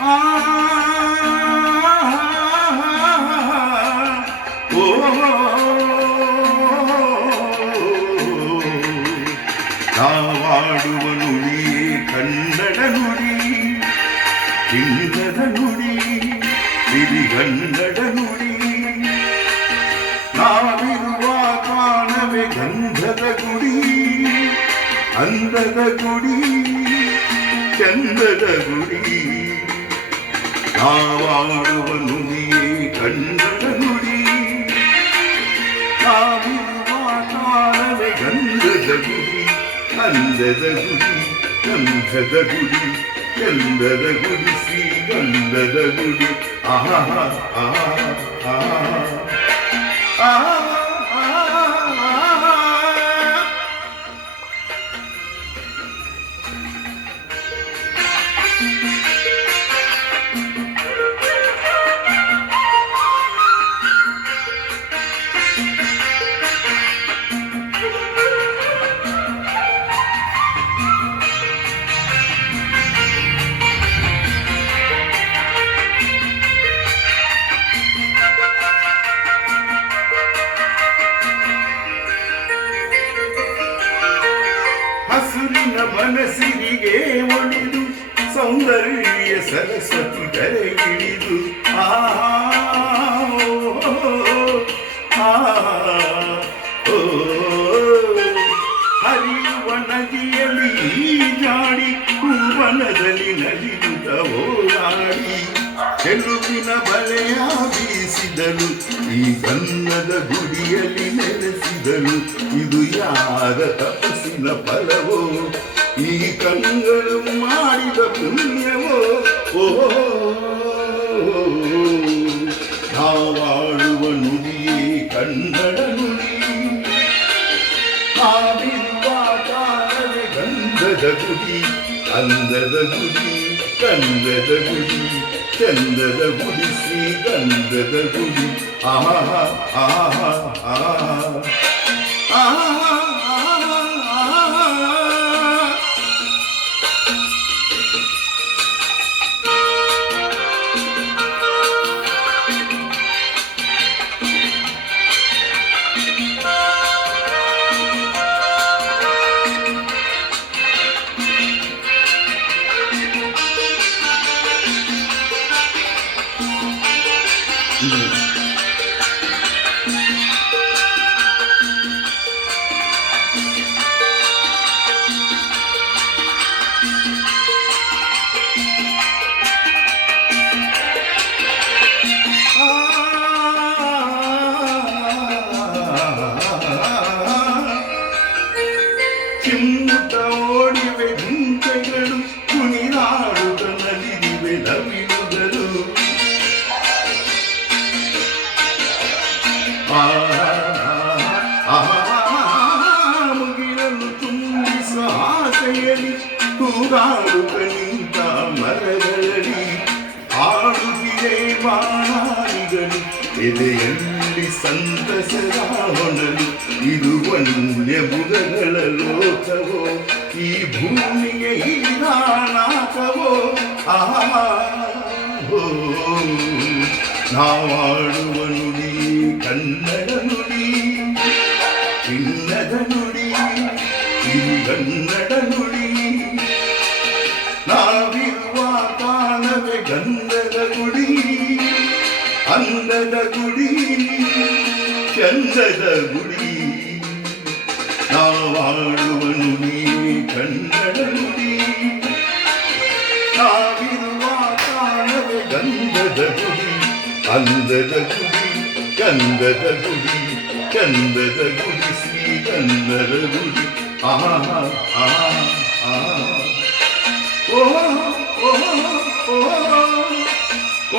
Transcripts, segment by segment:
ಆ ಓ ನಾವಾಡುವ ನುಡಿಯೇ ಕನ್ನಡ ನುಡಿ, ಚಿನ್ನದ ನುಡಿ, ಸಿರಿಗನ್ನಡ ನುಡಿ. ನಾವಿರುವ ಕಾಣವೇ ಗಂಧದ ಗುಡಿ, ಅಂದದ ಗುಡಿ, ಚಂದದ ಗುಡಿ. ನಾವಾಡುವ ನುಡಿಯೇ ಕನ್ನಡ ನುಡಿ, ನಾವಿರುವ ಕಾಣವೇ ಗಂಧದ ಗುಡಿ, ಅಂದದ ಗುಡಿ, ಗಂಧದ ಗುಡಿ, ಚಂದದ ಗುಡಿ, ಶ್ರೀಗಂಧದ ಗುಡಿ. ಆಹಾ ಆಹಾ ಆಹಾ ಹಸುರಿನ ಮನಸ್ಸಿಗೆ ಒಳಿದು ಸೌಂದರ್ಯ ಸರಸ್ವತಿ ಕರೆಗಿಳಿದು ಆಹಾ ಹರಿಯುವ ನದಿಯಲ್ಲಿ ಜಾಡಿ ಹೂವನದಲ್ಲಿ ನಲಿಯುತ್ತ ಓಡಾಡಿ ಚೆಲುವಿನ ಬಲೆಯ ಬೀಸಿದಲು ಈ ಗನ್ನದ ಗುಡಿಯಲ್ಲಿ ನೆಲೆಸಿದಲು. ಇದು ಯಾರ ತಪಸ್ಸಿನ ಫಲವೋ, ಈ ಕಣ್ಗಳು ಮಾಡಿದ ಪುಣ್ಯವೋ. ಓ ನಾವಾಡುವ ನುಡಿಯೇ ಕನ್ನಡ ನುಡಿ, ನಾವಿರುವ ಕಾಲವೇ ಗಂಧದ ಗುಡಿ, ಅಂದದ ಗುಡಿ, ಗಂಧದ ಗುಡಿ, ಚಂದದ ಗುಡಿ, ಶ್ರೀಗಂಧದ ಗುಡಿ. ಆಹಾ ಆಹಾ ಆಹಾ ಆಹಾ ಚಿಮ್ಮುತ್ತ ಓಡಿವೆ ಜಿಂಕೆಗಳು, ಕುಣಿದಾಡುತ್ತ ನಲಿದಿವೆ ನವಿಲುಗಳು. ಮುಗಿಲನ್ನು ತುಂಬಿಸುವ ಆಸೆಯಲ್ಲಿ ತೂಗಾಡುತ್ತ ನಿಂತ ಮರಗಳಲ್ಲಿ ಆಡುತ್ತಿದೆ ಬಾಣಾಳಿಗಳು, ಎದೆಯಲ್ಲಿ ಸಂತಸದ ಹೊನಲು. ಇದು ವನ್ಯ ಮೃಗಗಳ ಲೋಕವೋ, ಈ ಭೂಮಿಗೆ ನಾನಾಕವೋ. ಆಹಾ ನಾವಾಡುವ ನುಡಿ ಕನ್ನಡ ನುಡಿ, ಚಿನ್ನದ ನುಡಿ, ಸಿರಿಗನ್ನಡ ನುಡಿ. ನಾವಿರುವ ಕಾಣವೇ ಗಂಧದ ಗುಡಿ, ಅಂದದ ಗುಡಿ, ಚಂದದ ಗುಡಿ. ನಾವಾಡುವ ನುಡಿ ಕನ್ನಡ ನುಡಿ, ನಾವಿರುವ ಕಾಣವೇ ಗಂಧದ ಗುಡಿ, ಅಂದದ ಗುಡಿ, ಗಂಧದ ಗುಡಿ, ಚಂದದ ಗುಡಿ, ಶ್ರೀಗಂಧದ ಗುಡಿ. ಆಹಾ ಆಹಾ ಆಹಾ ಓ ಓ ಓ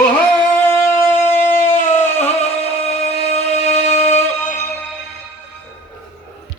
ಓ